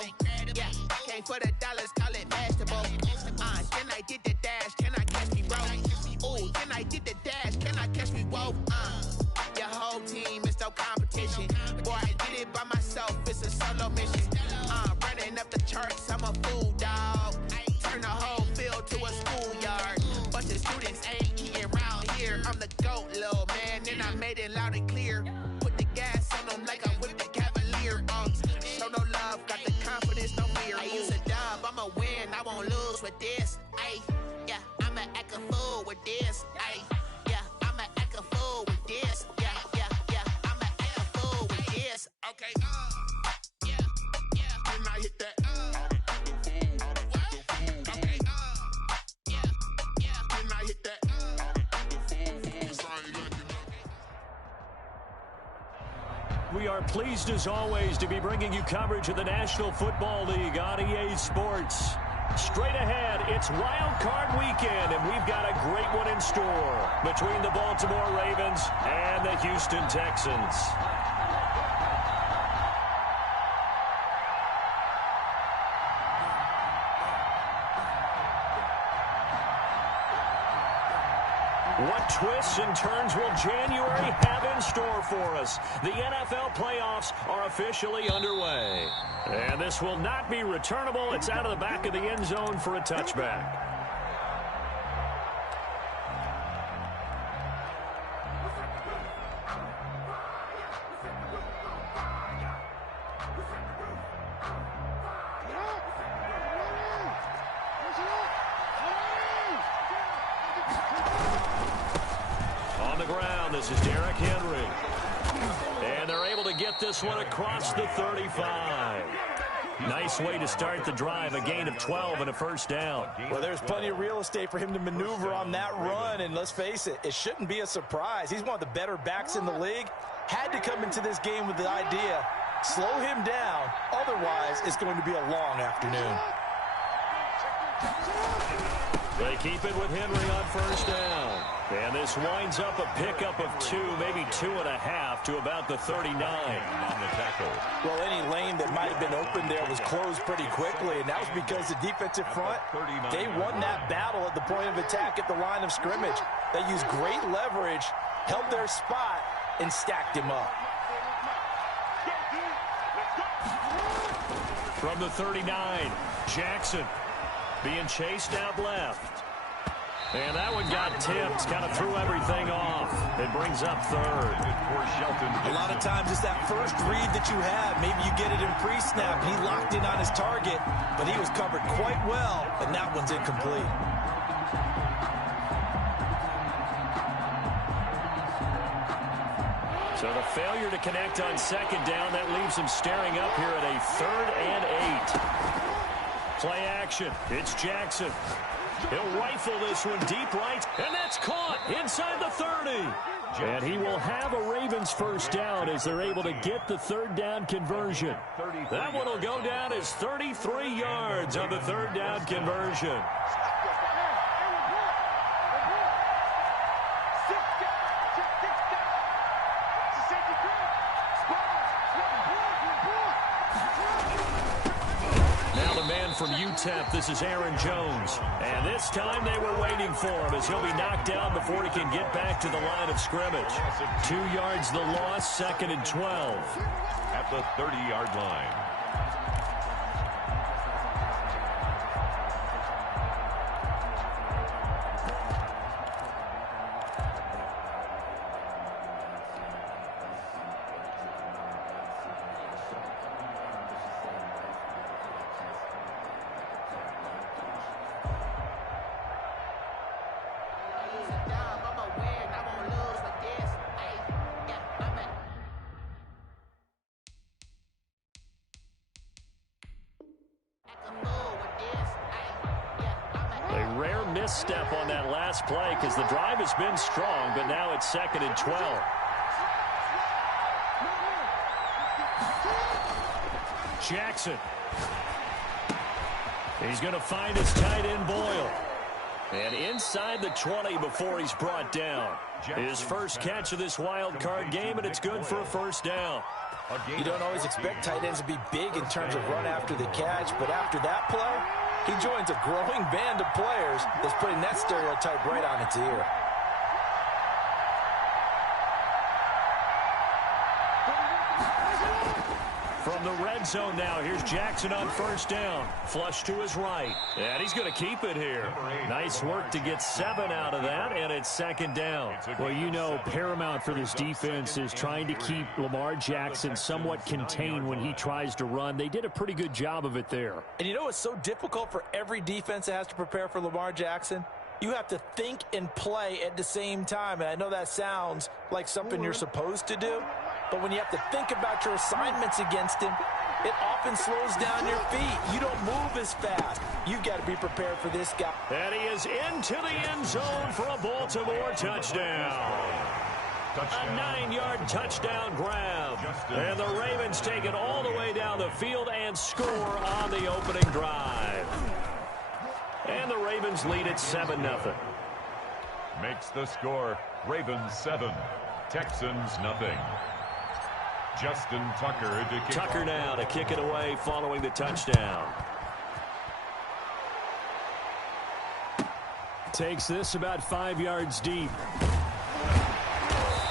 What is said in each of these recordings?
incredible. Yeah, came for the dollars, call it vegetable. Then I did the dash, can I catch me, bro? Ooh, then I did the dash, can I catch me, whoa? Your whole team is no competition. Boy, I did it by myself, it's a solo mission. Running up the charts, I'm a fool, dog. Turn the whole field to a schoolyard. Bunch of students ain't eating round here. I'm the GOAT, little man, and I made it loud and clear. Put the gas on them like I whipped the Cavalier. Show no love, got the confidence, no fear. I use a dub, I'ma win, I won't lose with this. Ay, yeah, I'ma act a fool with this. Ay, yeah, I'ma act a fool with this. Yeah, yeah, yeah, I'ma act a fool with this. Okay, yeah, yeah. Can I hit that? We are pleased as always to be bringing you coverage of the National Football League on EA Sports. Straight ahead, it's Wildcard weekend, and we've got a great one in store between the Baltimore Ravens and the Houston Texans. What twists and turns will January have in store for us? The NFL playoffs are officially underway. And this will not be returnable. It's out of the back of the end zone for a touchback. This is Derrick Henry. And they're able to get this one across the 35. Nice way to start the drive, a gain of 12 and a first down. Well, there's plenty of real estate for him to maneuver on that run, and let's face it, it shouldn't be a surprise. He's one of the better backs in the league. Had to come into this game with the idea, slow him down, otherwise it's going to be a long afternoon. They keep it with Henry on first down. And this winds up a pickup of 2, maybe 2.5 to about the 39 on the tackle. Well, any lane that might have been open there was closed pretty quickly, and that was because the defensive front, they won that battle at the point of attack at the line of scrimmage. They used great leverage, held their spot, and stacked him up. From the 39, Jackson being chased out left. And that one got tipped, kind of threw everything off. It brings up third. A lot of times it's that first read that you have. Maybe you get it in pre-snap. He locked in on his target, but he was covered quite well, and that one's incomplete. So the failure to connect on second down, that leaves him staring up here at a 3rd and 8. Play action. It's Jackson. He'll rifle this one deep right, and that's caught inside the 30. And he will have a Ravens first down as they're able to get the 3rd down conversion. That one will go down as 33 yards on the 3rd down conversion. From UTEP, this is Aaron Jones. And this time they were waiting for him as he'll be knocked down before he can get back to the line of scrimmage. 2 yards the loss, 2nd and 12. At the 30-yard line. Misstep on that last play because the drive has been strong, but now it's 2nd and 12. Jackson. He's going to find his tight end Boyle. And inside the 20 before he's brought down. His first catch of this wild card game, and it's good for a first down. You don't always expect tight ends to be big in terms of run after the catch, but after that play, he joins a growing band of players that's putting that stereotype right on its ear. From the red zone now, here's Jackson on first down. Flush to his right. And he's going to keep it here. Nice work to get 7 out of that, and it's second down. Well, you know, paramount for this defense is trying to keep Lamar Jackson somewhat contained when he tries to run. They did a pretty good job of it there. And you know what's so difficult for every defense that has to prepare for Lamar Jackson? You have to think and play at the same time. And I know that sounds like something you're supposed to do, but when you have to think about your assignments against him, it often slows down your feet. You don't move as fast. You've got to be prepared for this guy. And he is into the end zone for a Baltimore touchdown. A 9-yard touchdown grab. And the Ravens take it all the way down the field and score on the opening drive. And the Ravens lead at 7-0. Makes the score Ravens 7, Texans nothing. Justin Tucker to kick. Tucker now to kick it away following the touchdown. Takes this about 5 yards deep.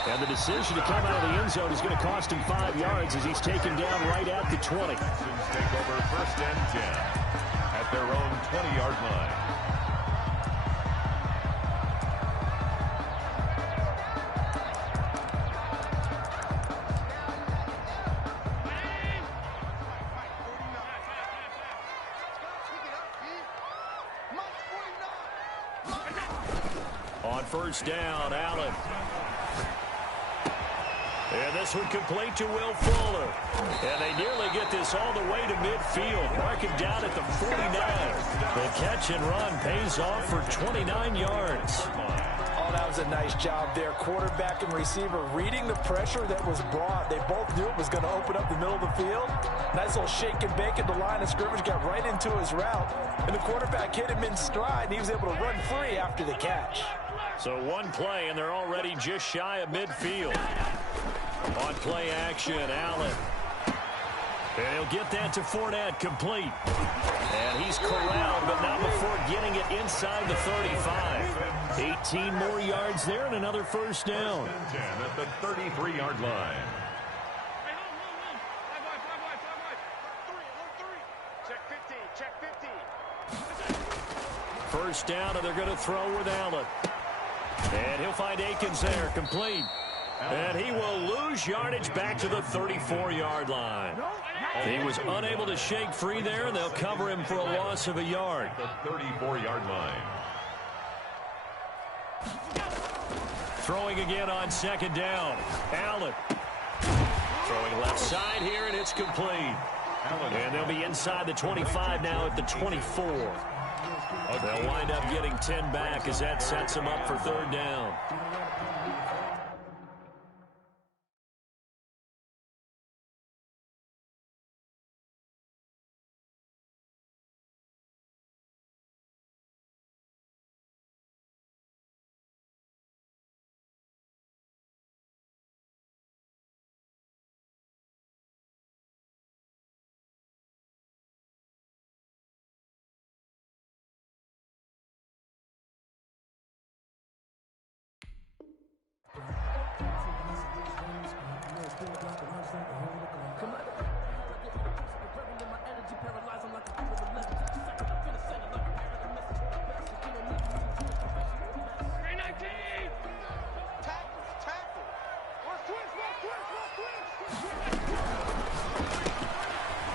And the decision to come out of the end zone is going to cost him 5 yards as he's taken down right at the 20. Texans take over first and 10 at their own 20-yard line. On first down, Allen. And this one complete to Will Fuller. And they nearly get this all the way to midfield. Mark him down at the 49. The catch and run pays off for 29 yards. Oh, that was a nice job there. Quarterback and receiver reading the pressure that was brought. They both knew it was going to open up the middle of the field. Nice little shake and bake at the line of scrimmage. Got right into his route. And the quarterback hit him in stride, and he was able to run free after the catch. So one play, and they're already just shy of midfield. On play action, Allen. And he'll get that to Fournette, complete. And he's corralled, but not before getting it inside the 35. 18 more yards there and another first down. 10 at the 33-yard line. First down, and they're going to throw with Allen. And he'll find Akins there, complete. And he will lose yardage back to the 34-yard line. He was unable to shake free there, and they'll cover him for a loss of a yard. The 34-yard line. Throwing again on second down. Allen. Throwing left side here, and it's complete. And they'll be inside the 25 now at the 24. They'll wind up getting 10 back as that sets them up for third down.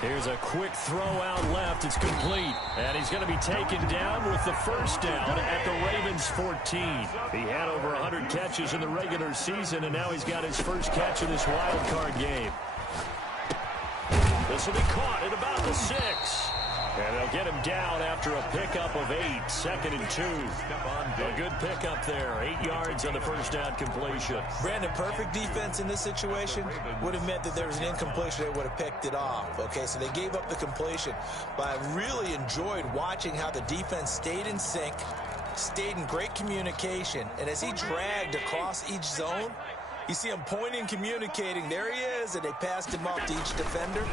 Here's a quick throw out left. It's complete. And he's going to be taken down with the first down at the Ravens 14. He had over 100 catches in the regular season, and now he's got his first catch of this wild card game. This will be caught at about the 6. And they'll get him down after a pickup of 8. 2nd and 2. A good pickup there. 8 yards on the first down completion. Brandon, perfect defense in this situation would have meant that there was an incompletion. They would have picked it off. Okay, so they gave up the completion. But I really enjoyed watching how the defense stayed in sync, stayed in great communication. And as he dragged across each zone, you see him pointing, communicating. There he is, and they passed him off to each defender.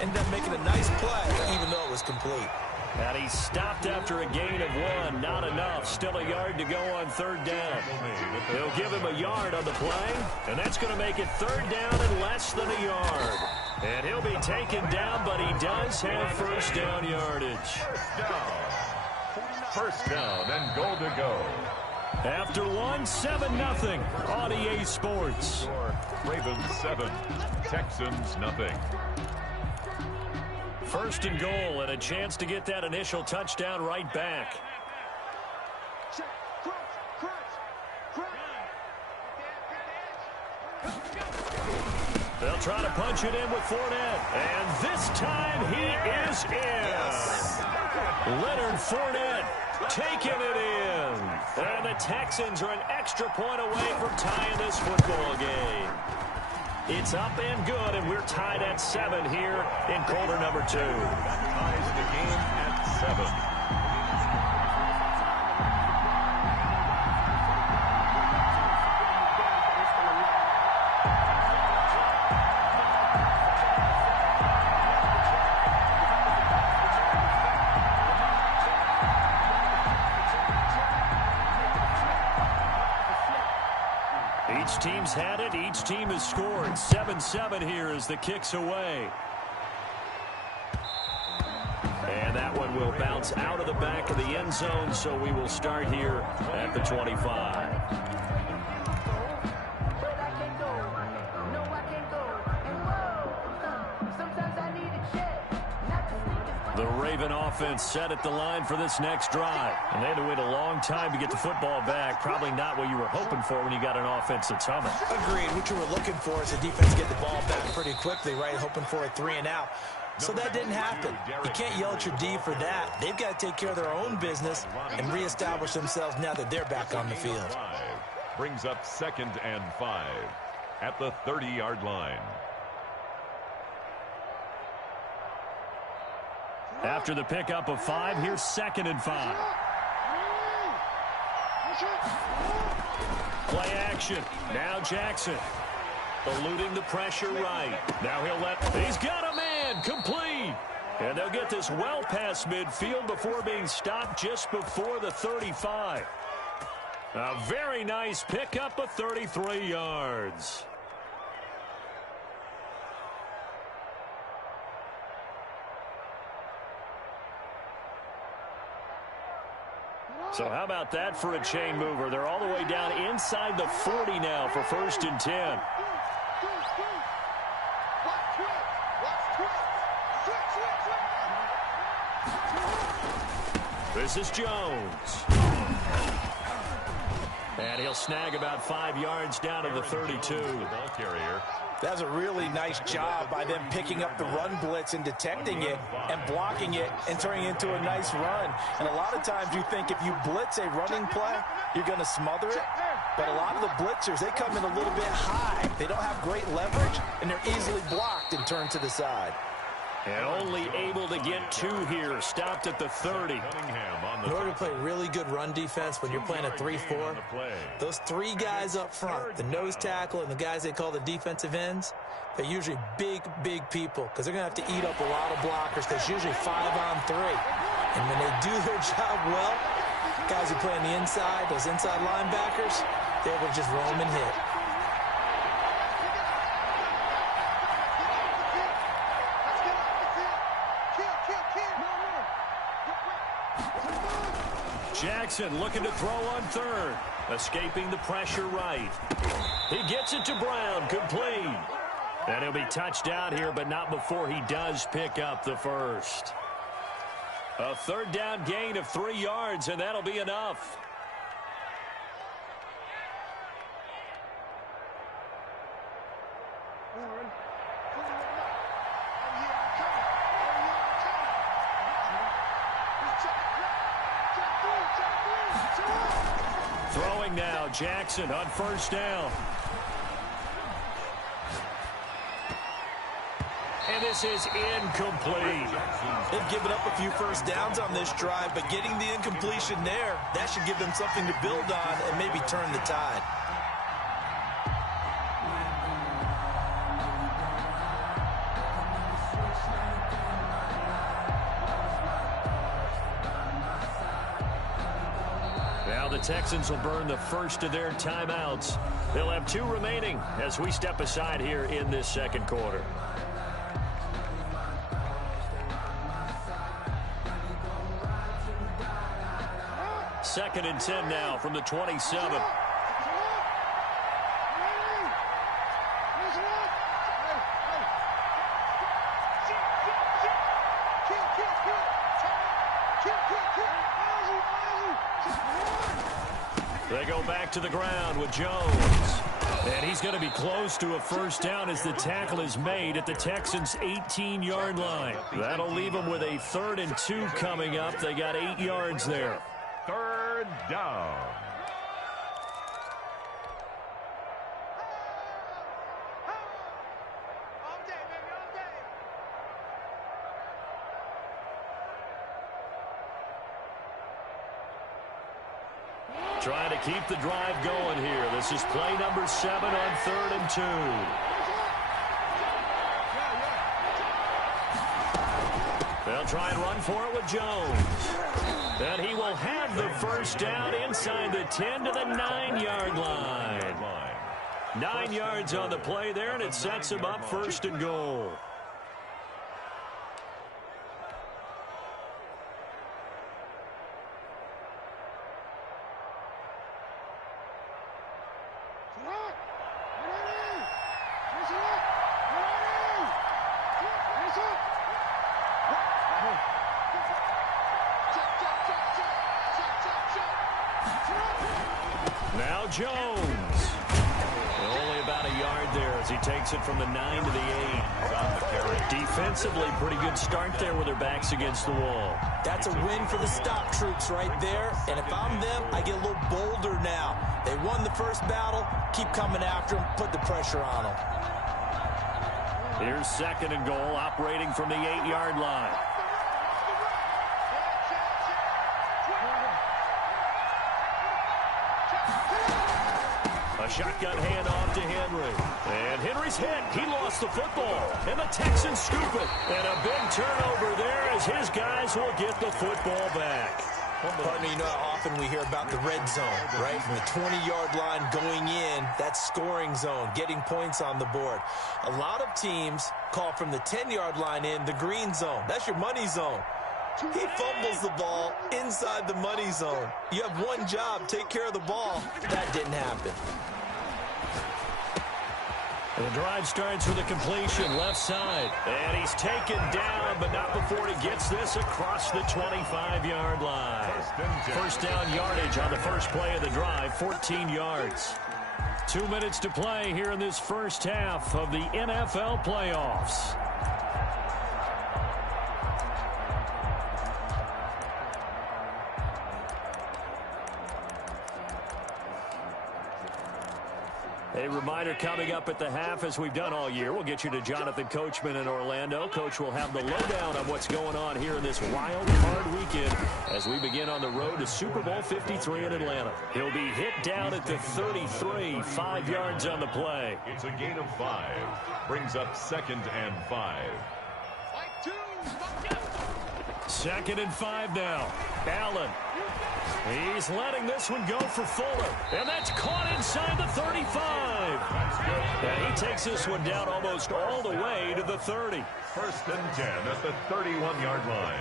Ended up making a nice play, even though it was complete. And he stopped after a gain of 1. Not enough. Still a yard to go on 3rd down. They'll give him a yard on the play, and that's going to make it 3rd down and less than a yard. And he'll be taken down, but he does have 1st down yardage. First down and goal to go. After 1, 7-0 on EA Sports. Ravens 7, Texans nothing. 1st and goal, and a chance to get that initial touchdown right back. They'll try to punch it in with Fournette, and this time he is in. Leonard Fournette taking it in. And the Texans are an extra point away from tying this football game. It's up and good, and we're tied at 7 here in quarter number 2. That ties the game at 7. Each team's had it. Each team has scored. 7-7 here as the kick's away. And that one will bounce out of the back of the end zone, so we will start here at the 25. The Raven offense set at the line for this next drive. And they had to wait a long time to get the football back. Probably not what you were hoping for when you got an offense that's humming. Agreed. What you were looking for is the defense get the ball back pretty quickly, right? Hoping for a 3 and out. So that didn't happen. You can't yell at your D for that. They've got to take care of their own business and reestablish themselves now that they're back on the field. Brings up 2nd and 5 at the 30-yard line. After the pickup of 5, here's 2nd and 5. Play action. Now Jackson. Eluding the pressure right. Now he's got a man. Complete. And they'll get this well past midfield before being stopped just before the 35. A very nice pickup of 33 yards. So how about that for a chain mover? They're all the way down inside the 40 now for 1st and 10. This is Jones. And he'll snag about 5 yards down to the 32. The ball carrier. That was a really nice job by them picking up the run blitz and detecting it and blocking it and turning it into a nice run. And a lot of times you think if you blitz a running play, you're going to smother it. But a lot of the blitzers, they come in a little bit high. They don't have great leverage, and they're easily blocked and turned to the side. And only able to get 2 here. Stopped at the 30. In order to play really good run defense when you're playing a 3-4, those 3 guys up front, the nose tackle and the guys they call the defensive ends, they're usually big, big people because they're going to have to eat up a lot of blockers because usually 5 on 3. And when they do their job well, guys who play on the inside, those inside linebackers, they're able to just roam and hit. Jackson looking to throw on 3rd. Escaping the pressure right. He gets it to Brown. Complete. And he'll be touched down here, but not before he does pick up the 1st. A 3rd down gain of 3 yards, and that'll be enough. Throwing now, Jackson on 1st down. And this is incomplete. They've given up a few first downs on this drive, but getting the incompletion there, that should give them something to build on and maybe turn the tide. Now the Texans will burn the first of their timeouts. They'll have 2 remaining as we step aside here in this second quarter. Second and 10 now from the 27. They go back to the ground with Jones. And he's going to be close to a first down as the tackle is made at the Texans' 18-yard line. That'll leave them with a 3rd and 2 coming up. They got 8 yards there. 3rd down. Trying to keep the drive going here. This is play number 7 on 3rd and 2. They'll try and run for it with Jones. And he will have the first down inside the 10 to the 9-yard line. 9 yards on the play there, and it sets him up 1st and goal. Now Jones. Only about a yard there as he takes it from the 9 to the 8. Defensively, pretty good start there with their backs against the wall. That's a win for the stop troops right there. And if I'm them, I get a little bolder now. They won the first battle. Keep coming after them. Put the pressure on them. Here's 2nd and goal, operating from the 8-yard line. A shotgun handoff to Henry. And Henry's hit. He lost the football. And the Texans scoop it. And a big turnover there as his guys will get the football back. Partner, you know how often we hear about the red zone, right? From the 20-yard line going in, that's scoring zone, getting points on the board. A lot of teams call from the 10-yard line in the green zone. That's your money zone. He fumbles the ball inside the money zone. You have one job, take care of the ball. That didn't happen. The drive starts with a completion left side. And he's taken down, but not before he gets this across the 25-yard line. First down yardage on the first play of the drive, 14 yards. 2 minutes to play here in this first half of the NFL playoffs. A reminder coming up at the half, as we've done all year. We'll get you to Jonathan Coachman in Orlando. Coach will have the lowdown on what's going on here in this wild card weekend as we begin on the road to Super Bowl 53 in Atlanta. He'll be hit down at the 33, 5 yards on the play. It's a gain of 5. Brings up 2nd and 5. 2nd and 5 now. Allen. He's letting this one go for Fuller. And that's caught inside the 35. And he takes this one down almost all the way to the 30. 1st and 10 at the 31-yard line.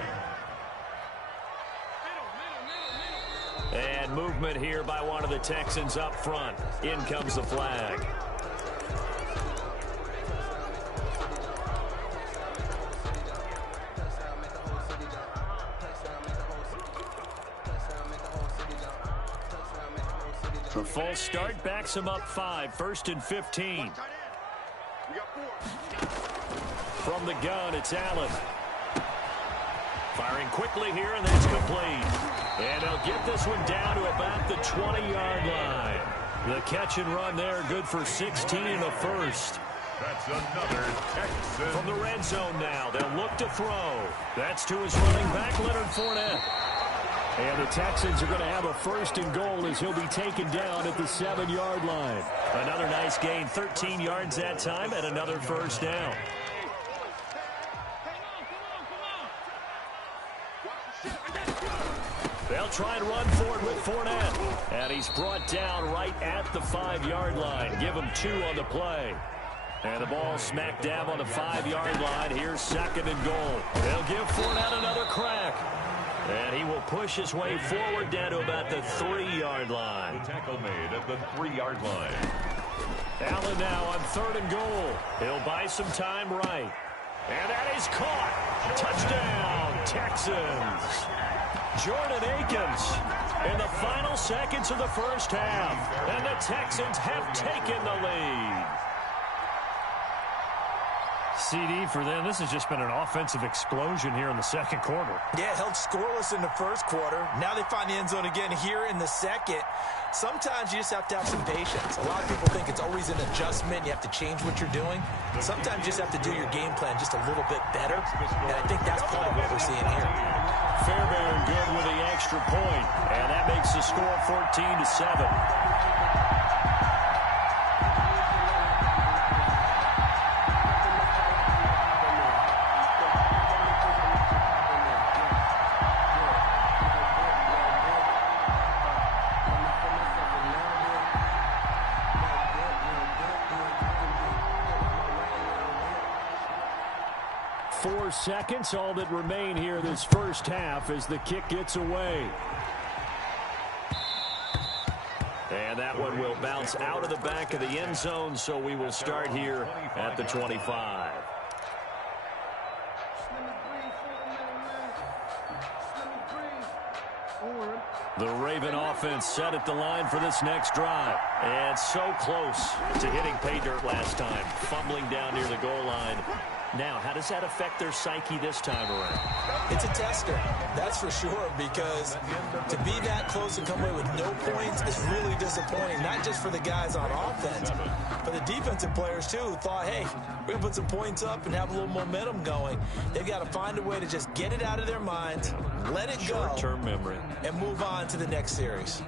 And movement here by one of the Texans up front. In comes the flag. The false start backs him up 5. 1st and 15. From the gun, it's Allen. Firing quickly here, and that's complete. And they'll get this one down to about the 20-yard line. The catch and run there, good for 16 in the first. That's another Texan. From the red zone now, they'll look to throw. That's to his running back, Leonard Fournette. And the Texans are going to have a 1st and goal as he'll be taken down at the 7-yard line. Another nice gain, 13 yards that time, and another 1st down. They'll try and run for it with Fournette. And he's brought down right at the 5-yard line. Give him 2 on the play. And the ball smack dab on the 5-yard line. Here's 2nd and goal. They'll give Fournette another crack. And he will push his way forward down to about the 3-yard line. The tackle made at the 3-yard line. Allen now on 3rd and goal. He'll buy some time right. And that is caught. Touchdown, Texans. Jordan Akins in the final seconds of the 1st half. And the Texans have taken the lead. CD for them. This has just been an offensive explosion here in the 2nd quarter. Yeah, held scoreless in the 1st quarter. Now they find the end zone again here in the 2nd. Sometimes you just have to have some patience. A lot of people think it's always an adjustment. You have to change what you're doing. Sometimes you just have to do your game plan just a little bit better. And I think that's part of what we're seeing here. Fairbairn good with the extra point. And that makes the score 14-7. 4 seconds, all that remain here this 1st half as the kick gets away. And that one will bounce out of the back of the end zone, so we will start here at the 25. The Raven offense set at the line for this next drive. And so close to hitting pay dirt last time, fumbling down near the goal line. Now, how does that affect their psyche this time around? It's a tester, that's for sure, because to be that close and come away with no points is really disappointing, not just for the guys on offense, but the defensive players, too, who thought, hey, we're going to put some points up and have a little momentum going. They've got to find a way to just get it out of their minds, let it go, short-term memory, and move on to the next series.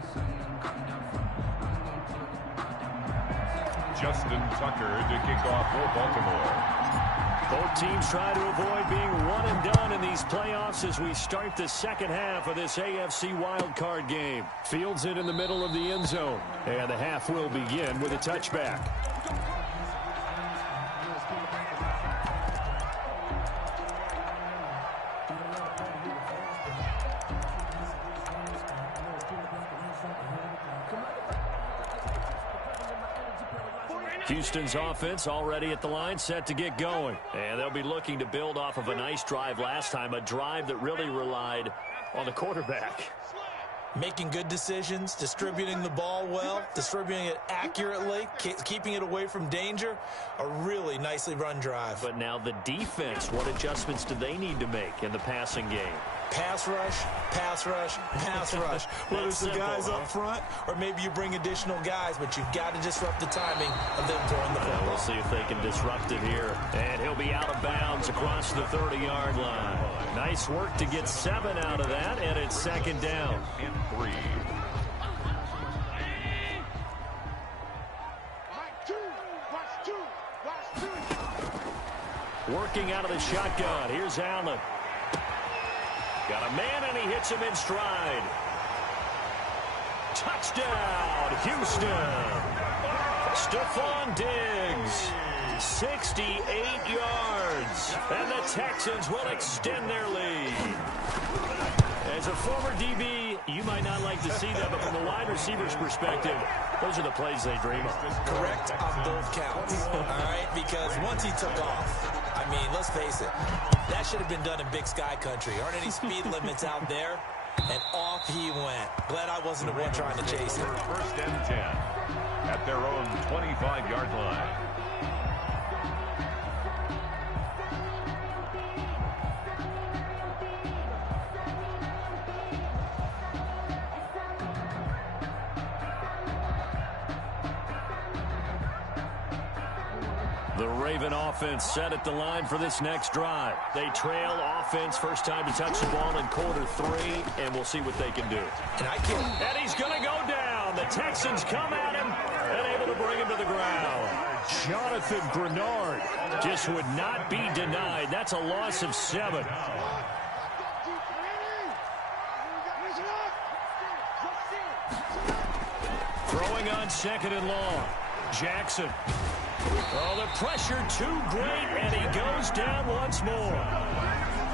Justin Tucker to kick off for Baltimore. Both teams try to avoid being one and done in these playoffs as we start the 2nd half of this AFC Wildcard game. Fields it in the middle of the end zone. And the half will begin with a touchback. Houston's offense already at the line, set to get going. And they'll be looking to build off of a nice drive last time, a drive that really relied on the quarterback. Making good decisions, distributing the ball well, distributing it accurately, keeping it away from danger. A really nicely run drive. But now the defense, what adjustments do they need to make in the passing game? Pass rush, pass rush, pass rush. Whether it's the guys up front or maybe you bring additional guys, but you've got to disrupt the timing of them throwing the football. We'll see if they can disrupt it here. And he'll be out of bounds across the 30-yard line. Nice work to get 7 out of that, and it's 2nd down. And 3. Working out of the shotgun. Here's Allen. Got a man, and he hits him in stride. Touchdown, Houston. Stephon Diggs, 68 yards. And the Texans will extend their lead. As a former DB, you might not like to see that, but from a wide receiver's perspective, those are the plays they dream of. Correct on both counts, all right? Because once he took off, I mean, let's face it, that should have been done in Big Sky Country. Aren't any speed limits out there? And off he went. Glad I wasn't the one trying to chase it. 1st and 10 at their own 25-yard line. The Raven offense set at the line for this next drive. They trail offense, first time to touch the ball in quarter 3, and we'll see what they can do. And he's going to go down. The Texans come at him and able to bring him to the ground. Jonathan Grenard just would not be denied. That's a loss of 7. Throwing on 2nd and long. Jackson. Oh, the pressure too great, and he goes down once more.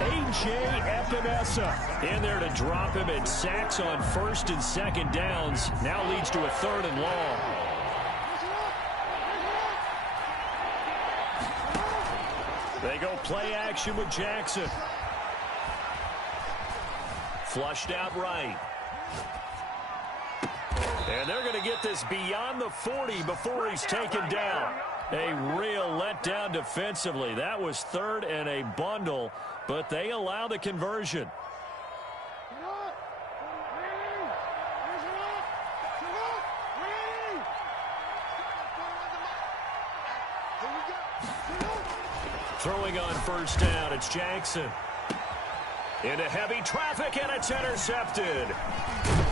A.J. Epinesa in there to drop him, and sacks on 1st and 2nd downs. Now leads to a 3rd and long. They go play action with Jackson. Flushed out right. And they're going to get this beyond the 40 before he's taken down. A real letdown defensively. That was 3rd and a bundle, but they allow the conversion. Throwing on 1st down, it's Jackson. Into heavy traffic, and it's intercepted.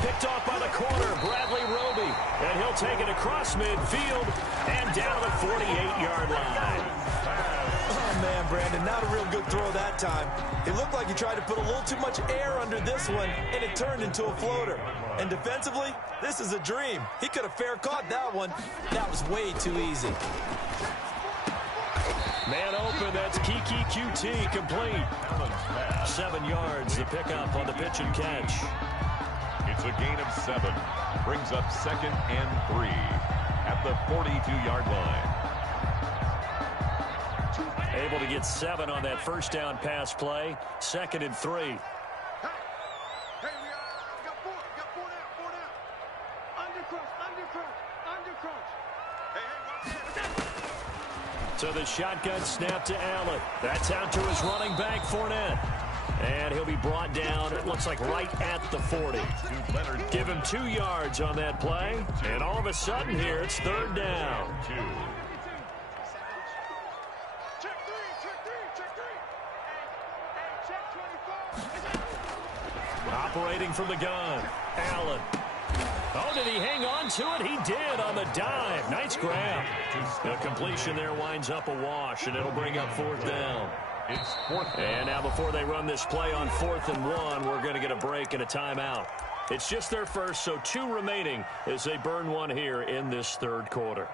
Picked off by the corner, Bradley Roby. And he'll take it across midfield and down the 48-yard line. Oh, man, Brandon, not a real good throw that time. It looked like he tried to put a little too much air under this one, and it turned into a floater. And defensively, this is a dream. He could have fair caught that one. That was way too easy. Man open, that's Kiki QT, complete. 7 yards, the pickup on the pitch and catch. It's a gain of 7. Brings up 2nd and 3 at the 42-yard line. Able to get 7 on that 1st down pass play. 2nd and 3. Hey, we got 4 down. Undercrunch. Hey, watch that. So the shotgun snap to Allen. That's out to his running back, Fournette. And he'll be brought down, it looks like, right at the 40. Give him 2 yards on that play. And all of a sudden here, it's 3rd down. Check 3. Check 24. Operating from the gun. Allen. Oh, did he hang on to it? He did on the dive. Nice grab. The completion there winds up a wash, and it'll bring up 4th down. It's 4th down. And now before they run this play on 4th and 1, we're going to get a break and a timeout. It's just their first, so 2 remaining as they burn 1 here in this 3rd quarter.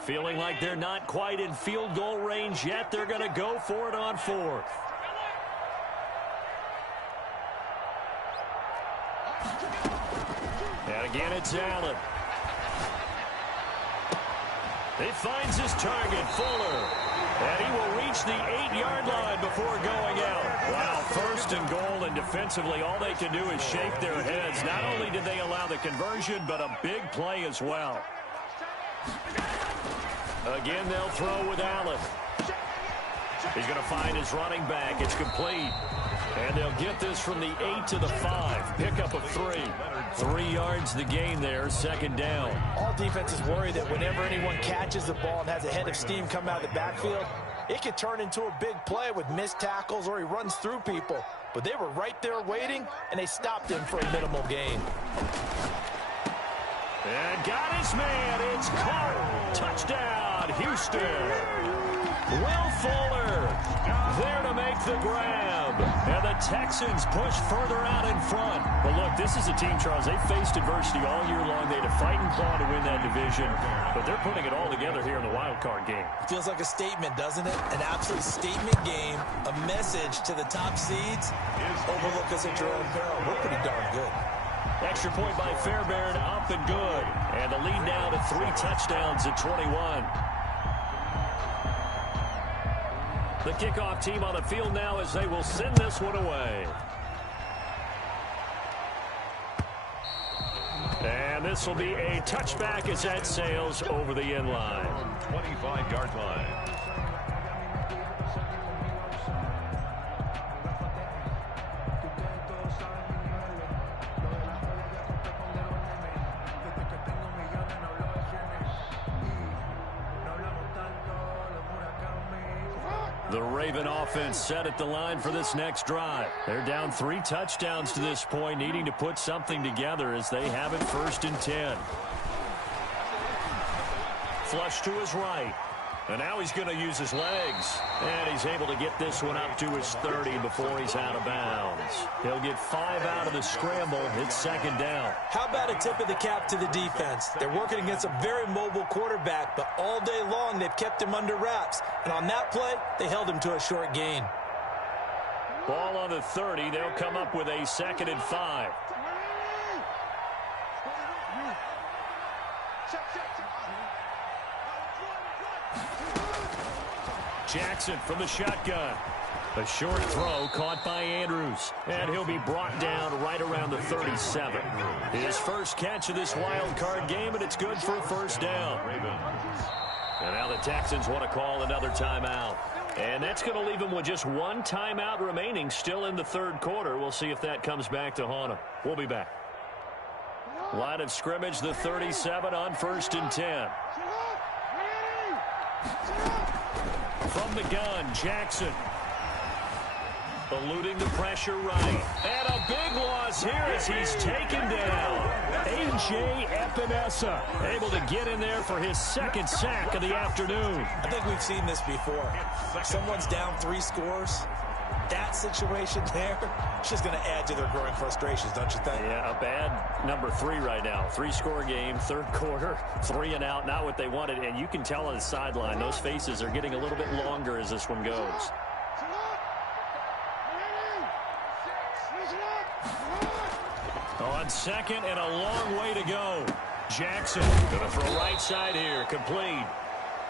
Feeling like they're not quite in field goal range yet. They're going to go for it on 4th. And again, it's Allen. He finds his target, Fuller. And he will reach the 8-yard line before going out. Wow, 1st and goal, and defensively, all they can do is shake their heads. Not only did they allow the conversion, but a big play as well. Again, they'll throw with Allen. He's going to find his running back. It's complete. And they'll get this from the 8 to the 5. Pickup of 3. 3 yards the gain there, 2nd down. All defenses worry that whenever anyone catches the ball and has a head of steam come out of the backfield, it could turn into a big play with missed tackles or he runs through people. But they were right there waiting, and they stopped him for a minimal gain. And got his man. It's caught. Touchdown, Houston. Will Fuller there to make the grab. And the Texans push further out in front. But look, this is a team, Charles, they faced adversity all year long. They had to fight and claw to win that division. But they're putting it all together here in the Wildcard game. It feels like a statement, doesn't it? An absolute statement game. A message to the top seeds. Overlook us at your own peril. We're pretty darn good. Extra point by Fairbairn, up and good. And the lead now to 3 touchdowns at 21. The kickoff team on the field now as they will send this one away. And this will be a touchback as that sails over the end line. 25-yard line. The Raven offense set at the line for this next drive. They're down 3 touchdowns to this point, needing to put something together as they have it 1st and 10. Flush to his right. And now he's going to use his legs. And he's able to get this one up to his 30 before he's out of bounds. He'll get 5 out of the scramble. It's 2nd down. How about a tip of the cap to the defense? They're working against a very mobile quarterback, but all day long they've kept him under wraps. And on that play, they held him to a short gain. Ball on the 30. They'll come up with a 2nd and 5. Jackson from the shotgun. A short throw caught by Andrews. And he'll be brought down right around the 37. His first catch of this wild card game, and it's good for a 1st down. And now the Texans want to call another timeout. And that's going to leave them with just 1 timeout remaining still in the 3rd quarter. We'll see if that comes back to haunt them. We'll be back. Line of scrimmage, the 37 on 1st and 10. From the gun, Jackson. Eluding the pressure right. And a big loss here as he's taken down. A.J. Epinesa able to get in there for his 2nd sack of the afternoon. I think we've seen this before. Someone's down 3 scores. That situation there, it's just going to add to their growing frustrations, don't you think? Yeah, a bad number 3 right now. 3-score game, 3rd quarter, 3 and out, not what they wanted. And you can tell on the sideline, those faces are getting a little bit longer as this one goes. On 2nd and a long way to go. Jackson going to throw right side here, complete.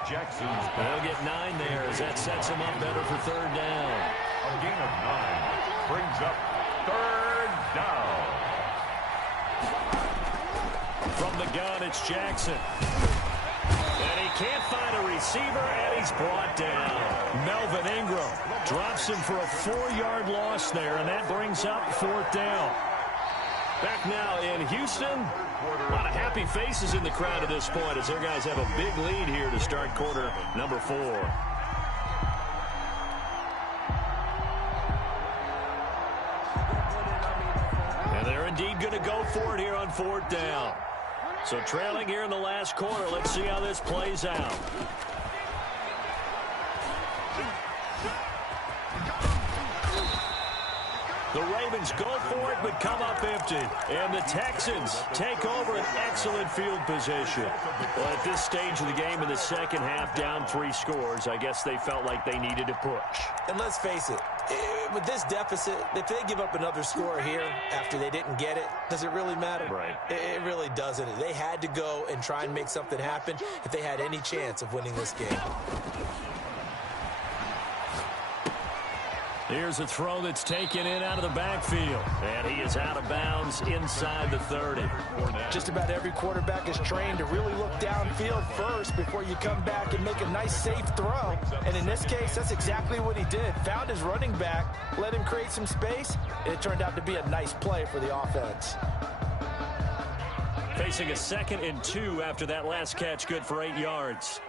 Jackson. They'll get 9 there as that sets him up better for 3rd down. A gain of 9 brings up 3rd down. From the gun, it's Jackson. And he can't find a receiver, and he's brought down. Melvin Ingram drops him for a 4-yard loss there, and that brings up 4th down. Back now in Houston. A lot of happy faces in the crowd at this point as their guys have a big lead here to start quarter number 4. And they're indeed going to go for it here on 4th down. So trailing here in the last quarter. Let's see how this plays out. The Ravens go for it, but come up empty. And the Texans take over an excellent field position. Well, at this stage of the game in the 2nd half, down 3 scores, I guess they felt like they needed to push. And let's face it, with this deficit, if they give up another score here after they didn't get it, does it really matter? Right. It really doesn't. They had to go and try and make something happen if they had any chance of winning this game. Here's a throw that's taken in out of the backfield. And he is out of bounds inside the 30. Just about every quarterback is trained to really look downfield first before you come back and make a nice, safe throw. And in this case, that's exactly what he did. Found his running back, let him create some space, and it turned out to be a nice play for the offense. Facing a 2nd and 2 after that last catch, good for 8 yards.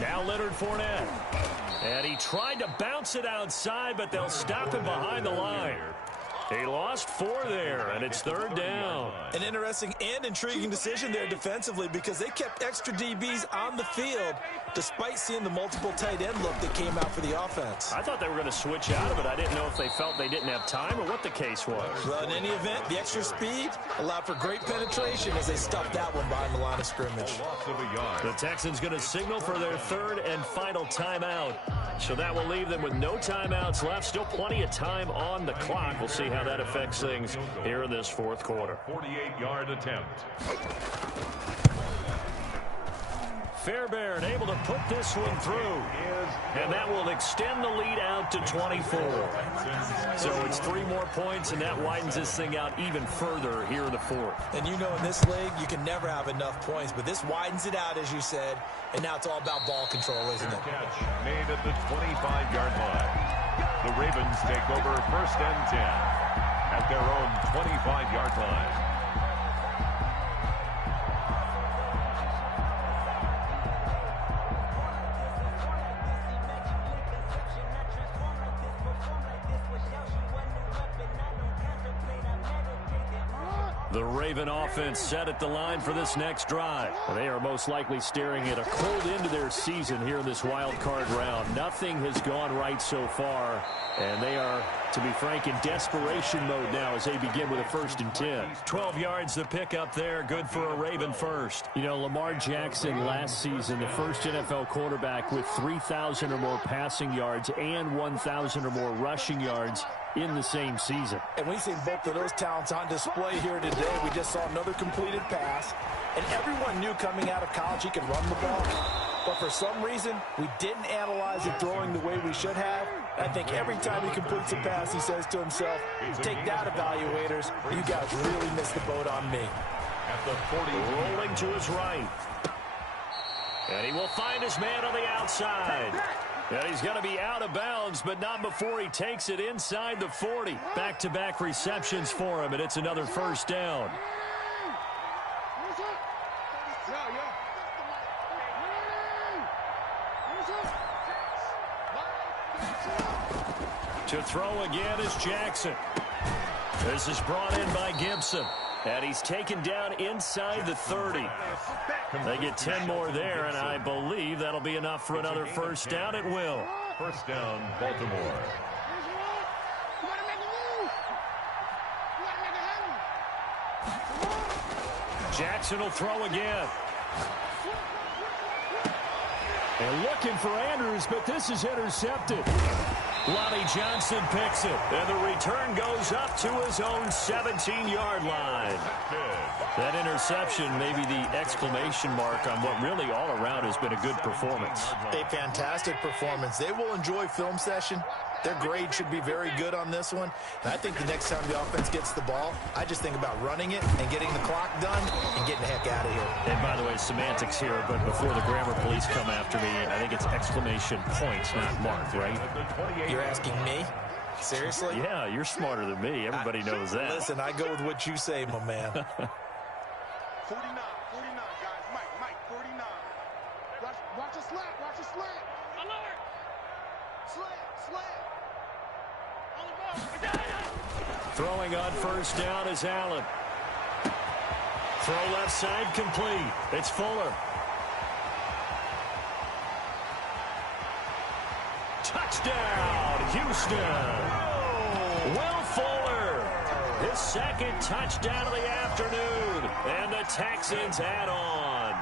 Now Leonard Fournette. And he tried to bounce it outside, but they'll stop him behind the line. He lost 4 there, and it's 3rd down. An interesting and intriguing decision there defensively because they kept extra DBs on the field despite seeing the multiple tight end look that came out for the offense. I thought they were going to switch out of it. I didn't know if they felt they didn't have time or what the case was. Well, in any event, the extra speed allowed for great penetration as they stuffed that one behind the line of scrimmage. The Texans going to signal for their 3rd and final timeout. So that will leave them with no timeouts left. Still plenty of time on the clock. We'll see how that affects things here in this 4th quarter. 48-yard attempt. Fairbairn able to put this one through. And that will extend the lead out to 24. So it's 3 more points, and that widens this thing out even further here in the 4th. And you know in this league, you can never have enough points, but this widens it out, as you said, and now it's all about ball control, isn't it? Catch made at the 25-yard line. The Ravens take over 1st and 10 at their own 25-yard line. The Raven offense set at the line for this next drive. They are most likely staring at a cold end to their season here in this wild card round. Nothing has gone right so far, and they are, to be frank, in desperation mode now as they begin with a 1st and 10. 12 yards to pick up there. Good for a Raven first. You know, Lamar Jackson last season, the first NFL quarterback with 3,000 or more passing yards and 1,000 or more rushing yards in the same season. And we've seen both of those talents on display here today. We just saw another completed pass, and everyone knew coming out of college he could run the ball. But for some reason, we didn't analyze it throwing the way we should have. I think every time he completes a pass, he says to himself, take that, evaluators. You guys really missed the boat on me. At the 40, rolling to his right. And he will find his man on the outside. And he's going to be out of bounds, but not before he takes it inside the 40. Back-to-back receptions for him, and it's another 1st down. To throw again is Jackson. This is brought in by Gibson. And he's taken down inside the 30. They get 10 more there, and I believe that'll be enough for another 1st down. It will. 1st down, Baltimore. Jackson will throw again. And looking for Andrews, but this is intercepted. Lonnie Johnson picks it, and the return goes up to his own 17-yard line. That interception may be the exclamation mark on what really all around has been a good performance. A fantastic performance. They will enjoy film session. Their grade should be very good on this one. And I think the next time the offense gets the ball, I just think about running it and getting the clock done and getting the heck out of here. And by the way, semantics here, but before the grammar police come after me, I think it's exclamation points, not mark, right? You're asking me? Seriously? Yeah, you're smarter than me. Everybody knows that. Listen, I go with what you say, my man. 49, 49, guys. Mike, 49. Watch a slant, watch a slant. Alert! Slant. On the ball. Throwing on 1st down is Allen. Throw left side complete. It's Fuller. Touchdown, Houston. Will Fuller, his 2nd touchdown of the afternoon, and the Texans add on.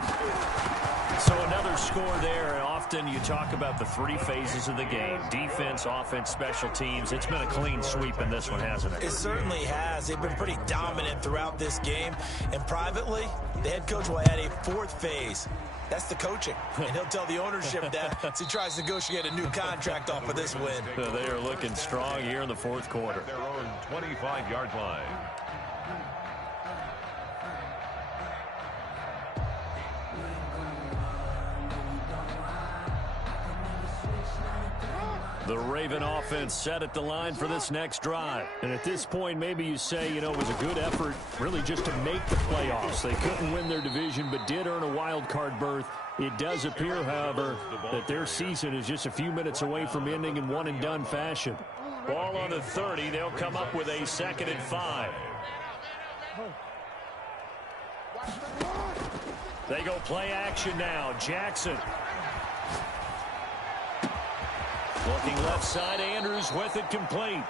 So another score there. Often you talk about the 3 phases of the game: defense, offense, special teams. It's been a clean sweep in this one, hasn't it? It certainly has. They've been pretty dominant throughout this game. And privately, the head coach will add a 4th phase. That's the coaching. And he'll tell the ownership that as he tries to negotiate a new contract off of this win. They are looking strong here in the 4th quarter. Their own 25-yard line. The Raven offense set at the line for this next drive. And at this point, maybe you say, you know, it was a good effort really just to make the playoffs. They couldn't win their division, but did earn a wild card berth. It does appear, however, that their season is just a few minutes away from ending in one-and-done fashion. Ball on the 30. They'll come up with a 2nd and 5. They go play action now. Jackson. Looking left side, Andrews with it complete.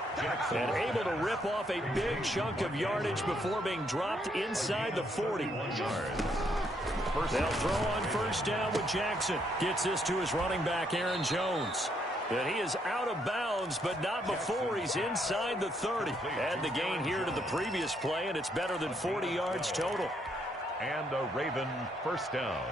And able to rip off a big chunk of yardage before being dropped inside the 40. They'll throw on 1st down with Jackson. Gets this to his running back, Aaron Jones. And he is out of bounds, but not before he's inside the 30. Add the gain here to the previous play, and it's better than 40 yards total. And a Raven 1st down.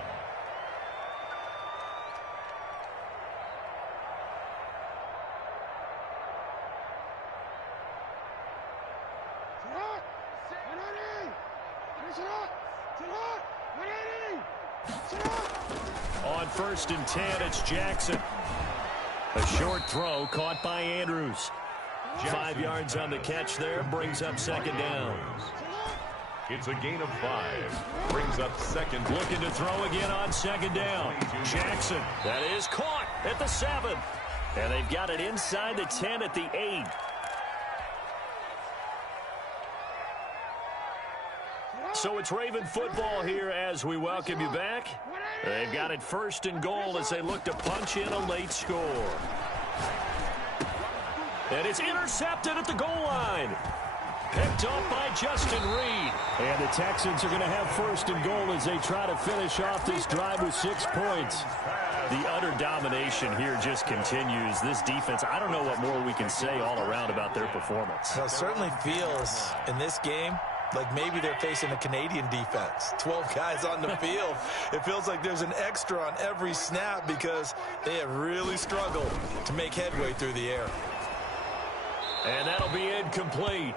On 1st and 10, it's Jackson. A short throw caught by Andrews. 5 yards on the catch there, brings up second down. It's a gain of 5. Brings up second. Looking to throw again on second down. Jackson, that is caught at the 7. And they've got it inside the 10 at the 8. So it's Raven football here as we welcome you back. They've got it first and goal as they look to punch in a late score. And it's intercepted at the goal line. Picked up by Justin Reed. And the Texans are going to have first and goal as they try to finish off this drive with 6 points. The utter domination here just continues. This defense, I don't know what more we can say all around about their performance. Well, it certainly feels in this game like maybe they're facing a Canadian defense. 12 guys on the field. It feels like there's an extra on every snap because they have really struggled to make headway through the air. And that'll be incomplete.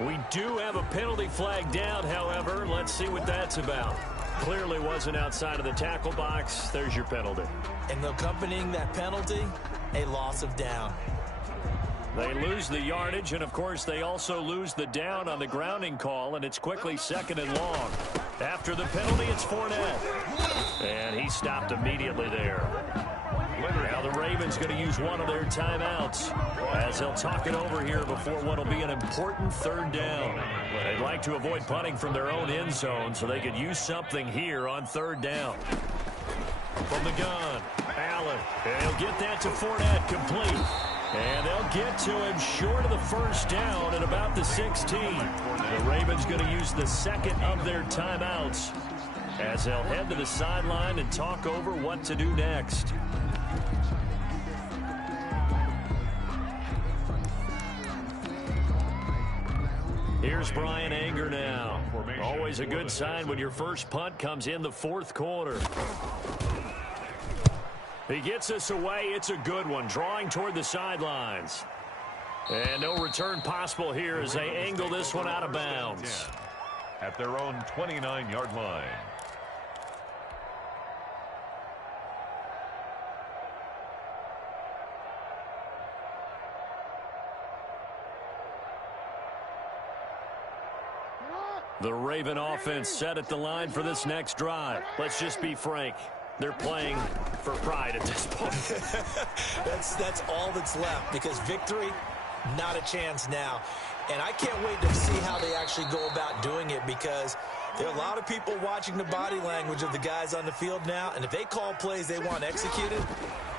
We do have a penalty flag down, however. Let's see what that's about. Clearly wasn't outside of the tackle box. There's your penalty. And accompanying that penalty, a loss of down. They lose the yardage, and, of course, they also lose the down on the grounding call, and it's quickly second and long. After the penalty, it's Fournette. And he stopped immediately there. Now the Ravens going to use one of their timeouts as they'll talk it over here before what will be an important third down. They'd like to avoid punting from their own end zone so they could use something here on third down. From the gun, Allen. And he'll get that to Fournette, complete. And they'll get to him short of the first down at about the 16. The Ravens going to use the second of their timeouts as they'll head to the sideline and talk over what to do next. Here's Brian Anger now. Always a good sign when your first punt comes in the fourth quarter. He gets us away. It's a good one, drawing toward the sidelines. And no return possible here as they angle this one out of bounds. At their own 29-yard line. The Raven offense set at the line for this next drive. Let's just be frank. They're playing for pride at this point. That's all that's left because victory, not a chance now. And I can't wait to see how they actually go about doing it because there are a lot of people watching the body language of the guys on the field now. And if they call plays they want executed,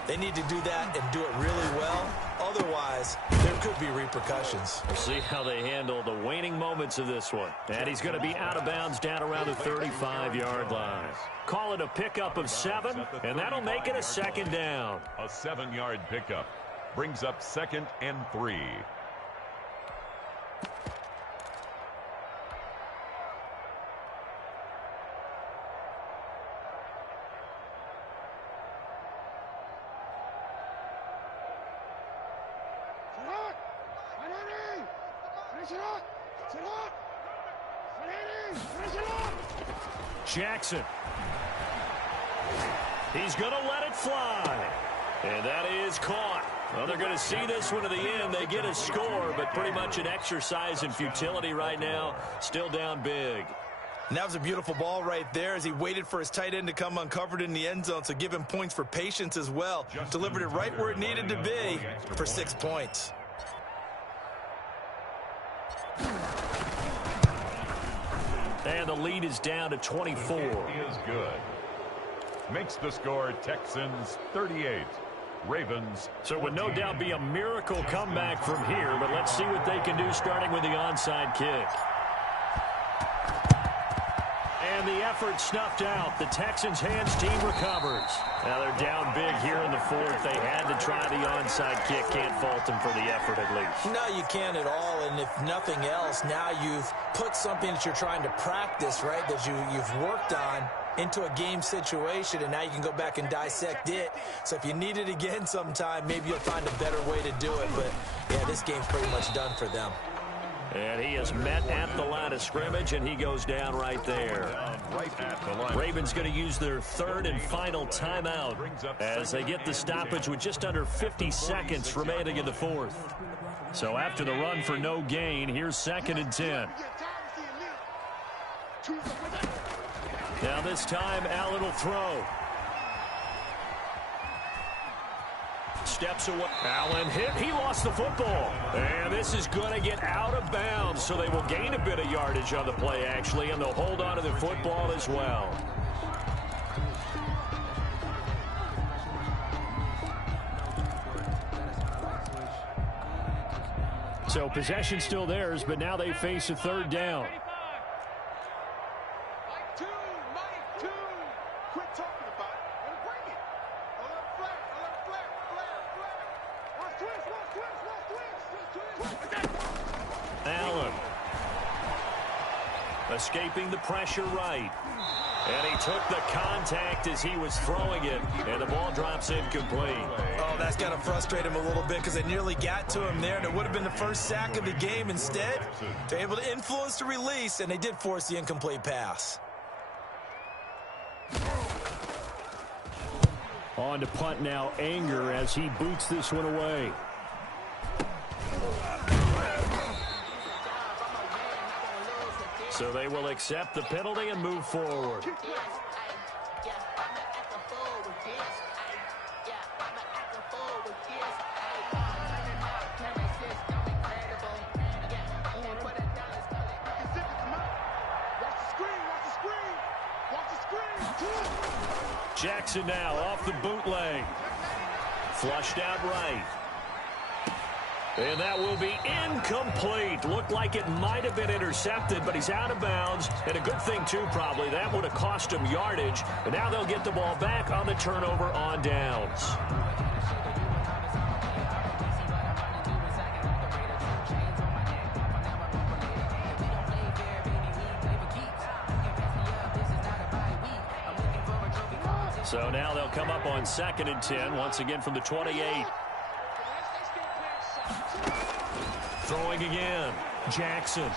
they need to do that and do it really well. Otherwise, there could be repercussions. We'll see how they handle the waning moments of this one. And he's going to be out of bounds down around the 35-yard line. Call it a pickup of 7, and that'll make it a second down. A 7-yard pickup brings up 2nd and 3. Jackson. He's going to let it fly. And that is caught. Well, they're going to see this one to the end. They get a score, but pretty much an exercise in futility right now. Still down big. And that was a beautiful ball right there as he waited for his tight end to come uncovered in the end zone, so give him points for patience as well. Delivered it right where it needed to be for 6 points. And the lead is down to 24. He is good. Makes the score Texans 38. Ravens. So it would no doubt be a miracle comeback from here, but let's see what they can do starting with the onside kick. And the effort snuffed out. The Texans hands team recovers. Now they're down big here in the fourth. They had to try the onside kick. Can't fault them for the effort at least. No, you can't at all. And if nothing else, now you've put something that you're trying to practice, right, that you've worked on into a game situation, and now you can go back and dissect it. So if you need it again sometime, maybe you'll find a better way to do it. But, yeah, this game's pretty much done for them. And he is met at the line of scrimmage, and he goes down right there. Ravens going to use their third and final timeout as they get the stoppage with just under 50 seconds remaining in the fourth. So after the run for no gain, here's 2nd and 10. Now this time, Allen will throw. Steps away. Allen hit. He lost the football. And this is going to get out of bounds, so they will gain a bit of yardage on the play, actually, and they'll hold on to the football as well. So possession still theirs, but now they face a 3rd down. Allen escaping the pressure right. And he took the contact as he was throwing it, and the ball drops incomplete. Oh, that's got to frustrate him a little bit because they nearly got to him there, and it would have been the first sack of the game. Instead, they're able to influence the release, and they did force the incomplete pass. On to punt now, Anger, as he boots this one away. So they will accept the penalty and move forward. Jackson now off the bootleg. Flushed out right. And that will be incomplete. Looked like it might have been intercepted, but he's out of bounds. And a good thing, too, probably. That would have cost him yardage. And now they'll get the ball back on the turnover on downs. So now they'll come up on 2nd and 10, once again from the 28. Throwing again. Jackson.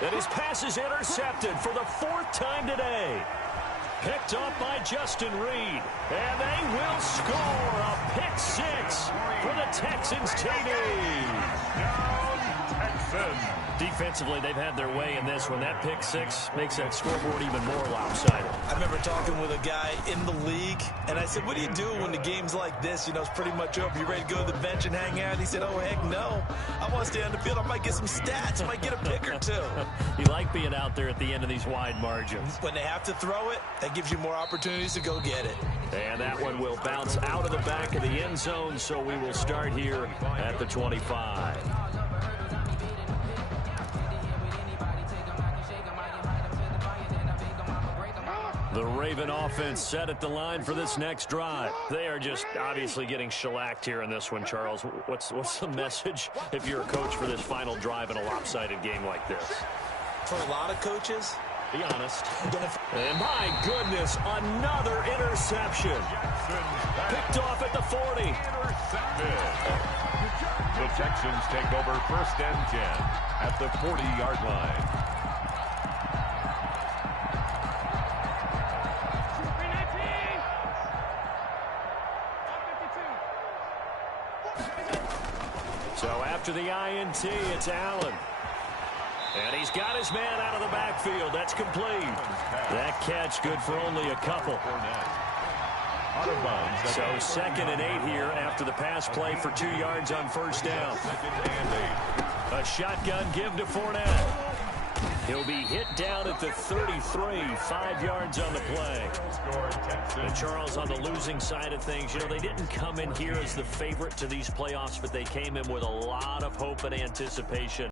And his pass is intercepted for the 4th time today. Picked up by Justin Reed. And they will score a pick 6 for the Texans TD. Texans. Defensively, they've had their way in this one. That pick 6 makes that scoreboard even more lopsided. I remember talking with a guy in the league, and I said, what do you do when the game's like this? You know, it's pretty much over. You ready to go to the bench and hang out? He said, oh, heck no. I want to stay on the field. I might get some stats. I might get a pick or two. You like being out there at the end of these wide margins. When they have to throw it, that gives you more opportunities to go get it. And that one will bounce out of the back of the end zone, so we will start here at the 25. The Raven offense set at the line for this next drive. They are just obviously getting shellacked here in this one, Charles. What's the message if you're a coach for this final drive in a lopsided game like this? For a lot of coaches, be honest. And my goodness, another interception. Picked off at the 40. The Texans take over 1st and 10 at the 40-yard line. So after the INT, it's Allen. And he's got his man out of the backfield. That's complete. That catch good for only a couple. So 2nd and 8 here after the pass play for 2 yards on 1st down. A shotgun give to Fournette. He'll be hit down at the 33, 5 yards on the play. And Charles, on the losing side of things, you know, they didn't come in here as the favorite to these playoffs, but they came in with a lot of hope and anticipation.